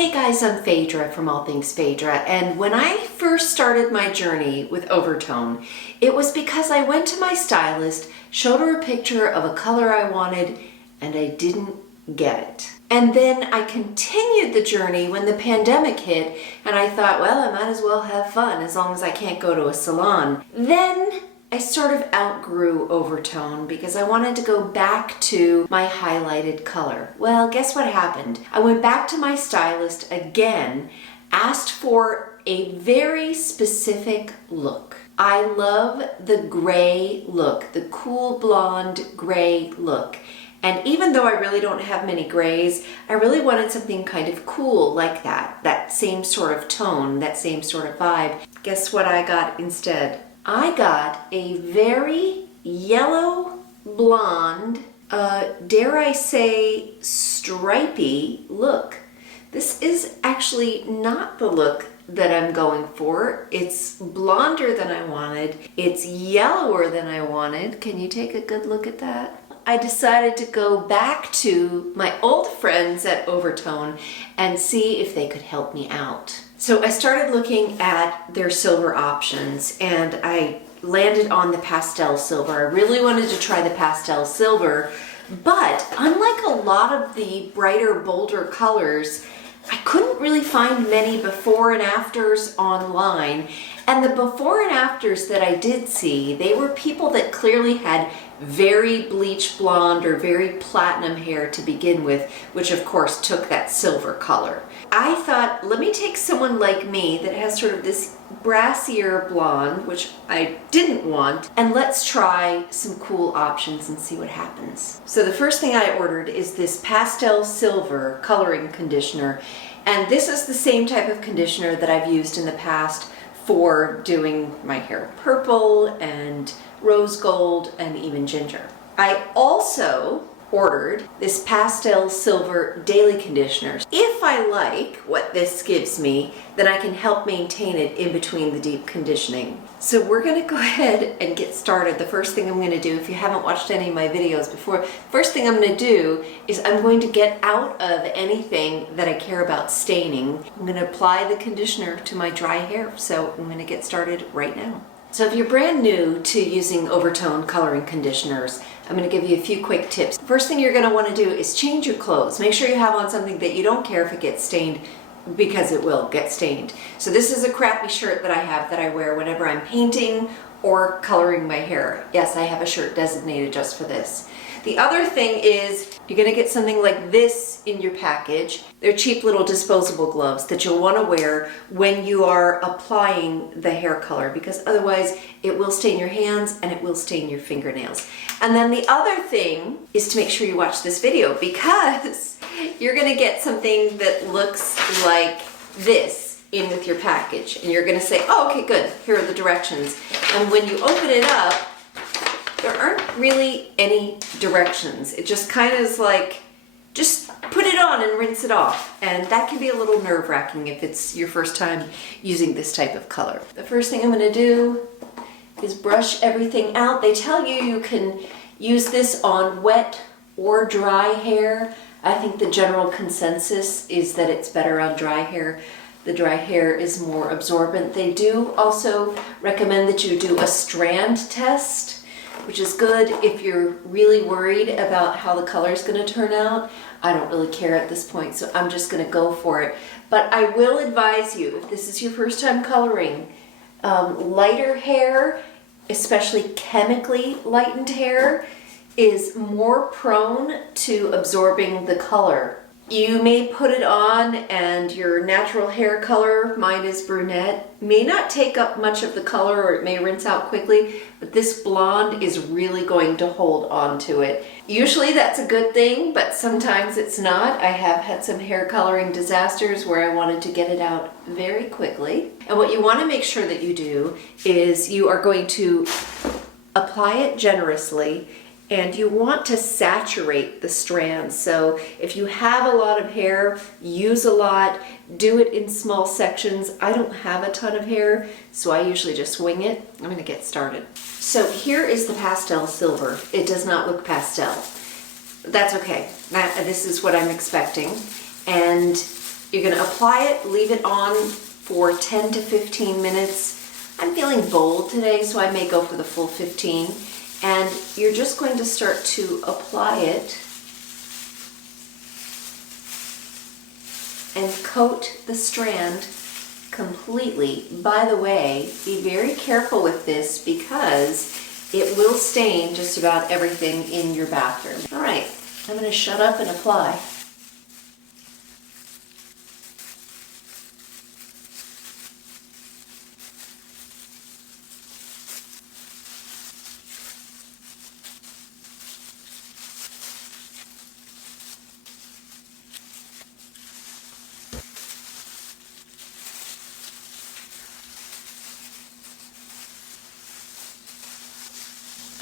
Hey guys, I'm Fadra from All Things Fadra, and when I first started my journey with Overtone, it was because I went to my stylist, showed her a picture of a color I wanted, and I didn't get it. And then I continued the journey when the pandemic hit, and I thought, well, I might as well have fun as long as I can't go to a salon. Then I sort of outgrew Overtone because I wanted to go back to my highlighted color. Well, guess what happened? I went back to my stylist again, asked for a very specific look. I love the gray look, the cool blonde gray look. And even though I really don't have many grays, I really wanted something kind of cool like that same sort of tone, that same sort of vibe. Guess what I got instead? I got a very yellow blonde, dare I say, stripy look. This is actually not the look that I'm going for. It's blonder than I wanted. It's yellower than I wanted. Can you take a good look at that? I decided to go back to my old friends at Overtone and see if they could help me out. So I started looking at their silver options and I landed on the pastel silver. I really wanted to try the pastel silver, but unlike a lot of the brighter, bolder colors, I couldn't really find many before and afters online. And the before and afters that I did see, they were people that clearly had very bleach blonde or very platinum hair to begin with, which of course took that silver color. I thought, let me take someone like me that has sort of this brassier blonde, which I didn't want, and let's try some cool options and see what happens. So the first thing I ordered is this pastel silver coloring conditioner, and this is the same type of conditioner that I've used in the past for doing my hair purple and rose gold and even ginger. I also ordered this pastel silver daily conditioner. If I like what this gives me, then I can help maintain it in between the deep conditioning. So we're gonna go ahead and get started. The first thing I'm gonna do, if you haven't watched any of my videos before, first thing I'm gonna do is I'm going to get out of anything that I care about staining. I'm gonna apply the conditioner to my dry hair. So I'm gonna get started right now. So if you're brand new to using Overtone coloring conditioners, I'm going to give you a few quick tips. First thing you're going to want to do is change your clothes. Make sure you have on something that you don't care if it gets stained, because it will get stained. So this is a crappy shirt that I have that I wear whenever I'm painting or coloring my hair. Yes, I have a shirt designated just for this. The other thing is you're going to get something like this in your package. They're cheap little disposable gloves that you'll want to wear when you are applying the hair color, because otherwise it will stain your hands and it will stain your fingernails. And then the other thing is to make sure you watch this video, because you're going to get something that looks like this in with your package. And you're going to say, oh, okay, good. Here are the directions. And when you open it up, there aren't really any directions. It just kind of is like, just put it on and rinse it off. And that can be a little nerve-wracking if it's your first time using this type of color. The first thing I'm gonna do is brush everything out. They tell you you can use this on wet or dry hair. I think the general consensus is that it's better on dry hair. The dry hair is more absorbent. They do also recommend that you do a strand test, which is good if you're really worried about how the color is going to turn out. I don't really care at this point, so I'm just going to go for it. But I will advise you, if this is your first time coloring, lighter hair, especially chemically lightened hair, is more prone to absorbing the color. You may put it on and your natural hair color, mine is brunette, may not take up much of the color, or it may rinse out quickly, but this blonde is really going to hold on to it. Usually that's a good thing, but sometimes it's not. I have had some hair coloring disasters where I wanted to get it out very quickly. And what you want to make sure that you do is you are going to apply it generously, and you want to saturate the strands. So if you have a lot of hair, use a lot, do it in small sections. I don't have a ton of hair, so I usually just wing it. I'm gonna get started. So here is the pastel silver. It does not look pastel. That's okay. This is what I'm expecting. And You're gonna apply it, leave it on for 10 to 15 minutes. I'm feeling bold today, so I may go for the full 15. And you're just going to start to apply it and coat the strand completely. By the way, be very careful with this because it will stain just about everything in your bathroom. All right, I'm gonna shut up and apply.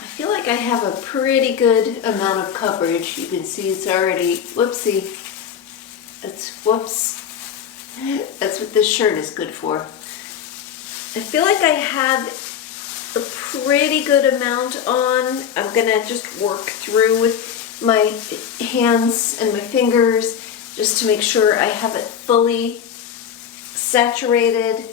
I feel like I have a pretty good amount of coverage. You can see it's already, whoopsie. Whoops. That's what this shirt is good for. I feel like I have a pretty good amount on. I'm gonna just work through with my hands and my fingers just to make sure I have it fully saturated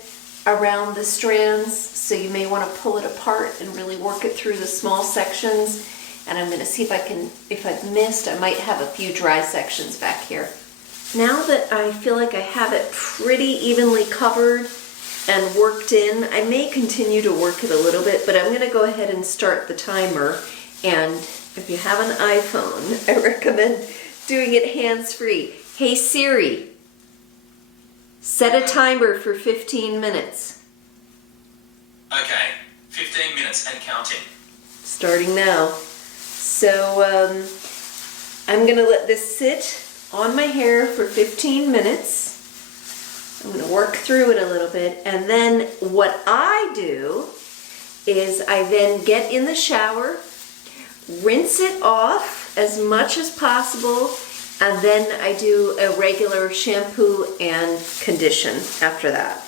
around the strands. So you may want to pull it apart and really work it through the small sections. And I'm going to see if I've missed, I might have a few dry sections back here. Now that I feel like I have it pretty evenly covered and worked in, I may continue to work it a little bit, but I'm going to go ahead and start the timer. And if you have an iPhone, I recommend doing it hands-free. Hey Siri, set a timer for 15 minutes. Okay, 15 minutes and counting. Starting now. So I'm gonna let this sit on my hair for 15 minutes. I'm gonna work through it a little bit, and then what I do is I then get in the shower, rinse it off as much as possible, and then I do a regular shampoo and condition after that.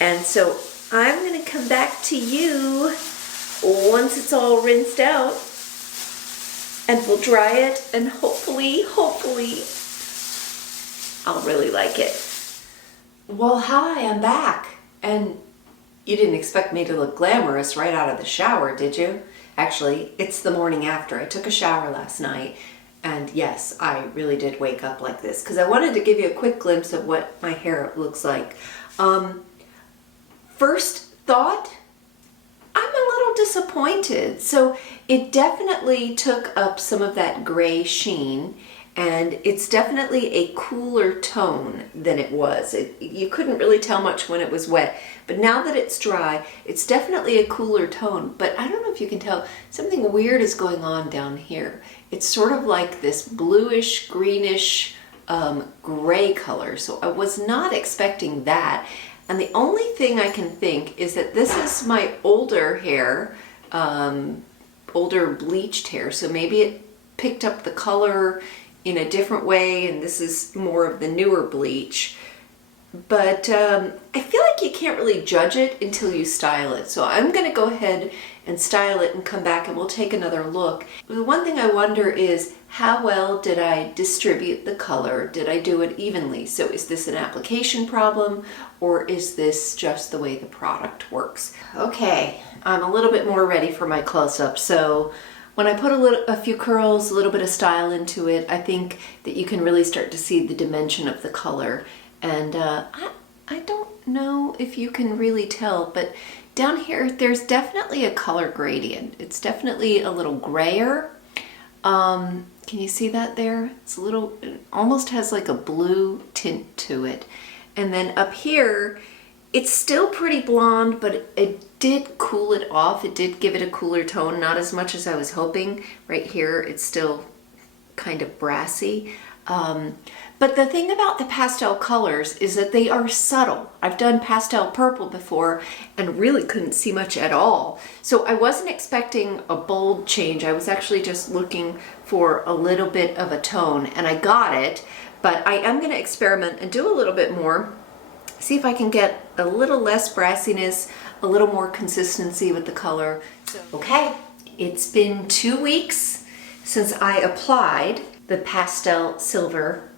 And so I'm going to come back to you once it's all rinsed out, and we'll dry it, and hopefully I'll really like it. Well, hi, I'm back. And you didn't expect me to look glamorous right out of the shower, did you? Actually, it's the morning after. I took a shower last night, and yes, I really did wake up like this because I wanted to give you a quick glimpse of what my hair looks like. First thought, I'm a little disappointed. So it definitely took up some of that gray sheen, and it's definitely a cooler tone than it was. You couldn't really tell much when it was wet, but now that it's dry, it's definitely a cooler tone. But I don't know if you can tell, something weird is going on down here. It's sort of like this bluish, greenish, gray color. So I was not expecting that. And the only thing I can think is that this is my older hair, older bleached hair. So maybe it picked up the color in a different way, and this is more of the newer bleach. But I feel like you can't really judge it until you style it. So I'm going to go ahead and style it and come back and we'll take another look. The one thing I wonder is, how well did I distribute the color? Did I do it evenly? So is this an application problem, or is this just the way the product works? Okay, I'm a little bit more ready for my close-up. So when I put a few curls, a little bit of style into it, I think that you can really start to see the dimension of the color. And I don't know if you can really tell, but down here, there's definitely a color gradient. It's definitely a little grayer. Can you see that there? It's a little, it almost has like a blue tint to it. And then up here, it's still pretty blonde, but it did cool it off. It did give it a cooler tone, not as much as I was hoping. Right here, it's still kind of brassy. But the thing about the pastel colors is that they are subtle. I've done pastel purple before and really couldn't see much at all. So I wasn't expecting a bold change. I was actually just looking for a little bit of a tone, and I got it. But I am going to experiment and do a little bit more. See if I can get a little less brassiness, a little more consistency with the color. Okay, it's been 2 weeks since I applied the pastel silver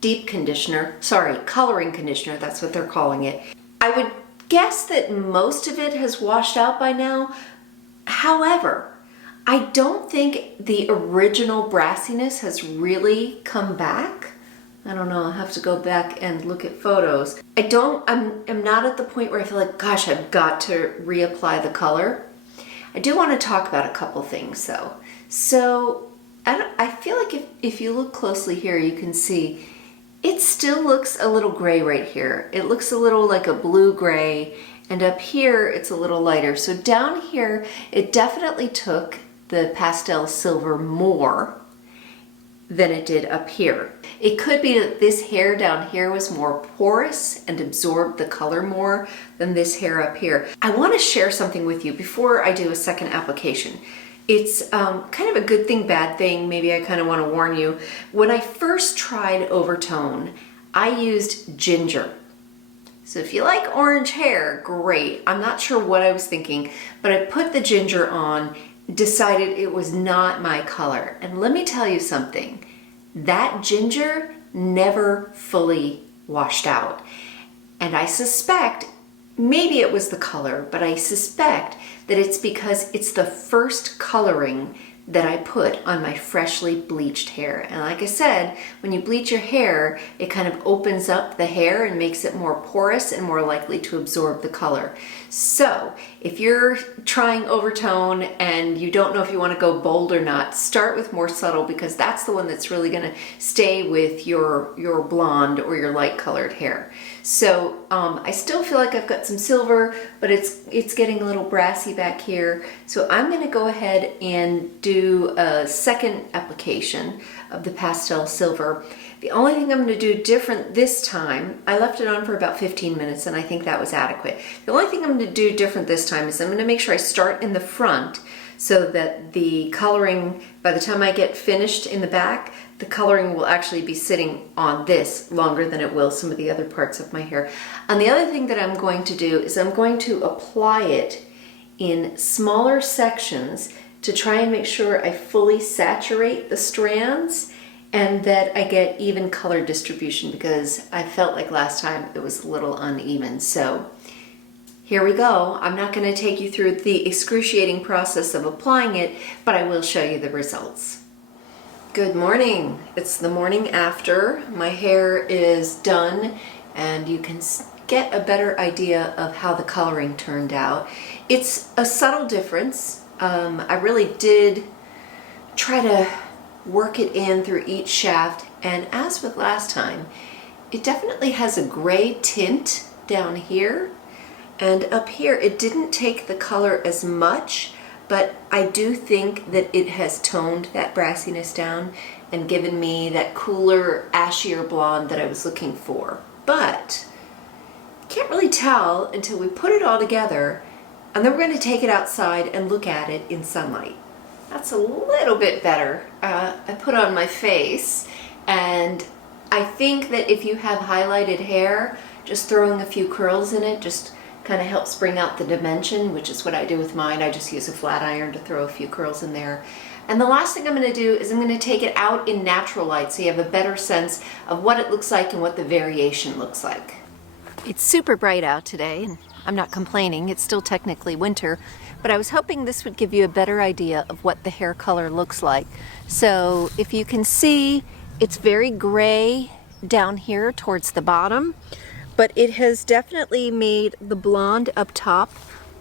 deep conditioner, sorry, coloring conditioner, that's what they're calling it. I would guess that most of it has washed out by now. However, I don't think the original brassiness has really come back. I don't know, I'll have to go back and look at photos. I'm not at the point where I feel like, gosh, I've got to reapply the color. I do want to talk about a couple things though. So I feel like if you look closely here, you can see it still looks a little gray right here. It looks a little like a blue-gray, and up here it's a little lighter. So down here, it definitely took the pastel silver more than it did up here. It could be that this hair down here was more porous and absorbed the color more than this hair up here. I want to share something with you before I do a second application. It's kind of a good thing, bad thing. Maybe I kind of want to warn you. When I first tried Overtone, I used ginger. So if you like orange hair, great. I'm not sure what I was thinking, but I put the ginger on, decided it was not my color. And let me tell you something, that ginger never fully washed out. And I suspect, maybe it was the color, but I suspect that it's because it's the first coloring that I put on my freshly bleached hair. And like I said, when you bleach your hair, it kind of opens up the hair and makes it more porous and more likely to absorb the color. So if you're trying Overtone and you don't know if you want to go bold or not, start with more subtle, because that's the one that's really going to stay with your blonde or your light colored hair. So I still feel like I've got some silver, but it's getting a little brassy back here. So I'm going to go ahead and do a second application of the pastel silver. The only thing I'm going to do different this time, I left it on for about 15 minutes and I think that was adequate. The only thing I'm going to do different this time is I'm going to make sure I start in the front so that the coloring, by the time I get finished in the back, the coloring will actually be sitting on this longer than it will some of the other parts of my hair. And the other thing that I'm going to do is I'm going to apply it in smaller sections to try and make sure I fully saturate the strands and that I get even color distribution, because I felt like last time it was a little uneven. So here we go. I'm not going to take you through the excruciating process of applying it, but I will show you the results. Good morning. It's the morning after. My hair is done and you can get a better idea of how the coloring turned out. It's a subtle difference. I really did try to work it in through each shaft, and as with last time, it definitely has a gray tint down here, and up here it didn't take the color as much, but I do think that it has toned that brassiness down and given me that cooler, ashier blonde that I was looking for. But can't really tell until we put it all together, and then we're going to take it outside and look at it in sunlight. That's a little bit better. I put on my face, and I think that if you have highlighted hair, just throwing a few curls in it just kind of helps bring out the dimension, which is what I do with mine. I just use a flat iron to throw a few curls in there. And the last thing I'm going to do is I'm going to take it out in natural light so you have a better sense of what it looks like and what the variation looks like. It's super bright out today, and I'm not complaining. It's still technically winter, but I was hoping this would give you a better idea of what the hair color looks like. So if you can see, it's very gray down here towards the bottom, but it has definitely made the blonde up top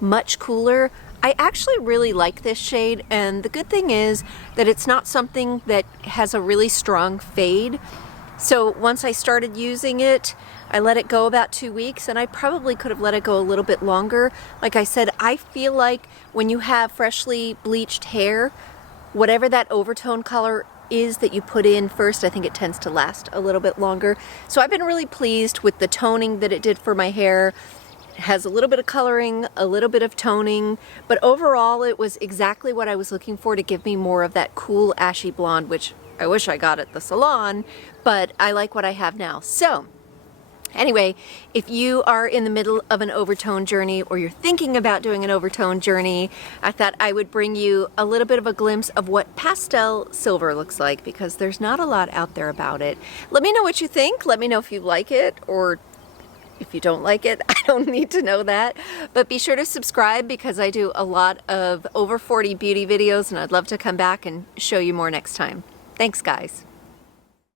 much cooler. I actually really like this shade, and the good thing is that it's not something that has a really strong fade. So once I started using it, I let it go about 2 weeks, and I probably could have let it go a little bit longer. Like I said, I feel like when you have freshly bleached hair, whatever that overtone color is that you put in first, I think it tends to last a little bit longer. So I've been really pleased with the toning that it did for my hair. It has a little bit of coloring, a little bit of toning, but overall it was exactly what I was looking for to give me more of that cool ashy blonde, which I wish I got at the salon, but I like what I have now. So Anyway, if you are in the middle of an overtone journey or you're thinking about doing an overtone journey, I thought I would bring you a little bit of a glimpse of what pastel silver looks like, because there's not a lot out there about it. Let me know what you think. Let me know if you like it, or if you don't like it. I don't need to know that. But be sure to subscribe, because I do a lot of over 40 beauty videos and I'd love to come back and show you more next time. Thanks, guys.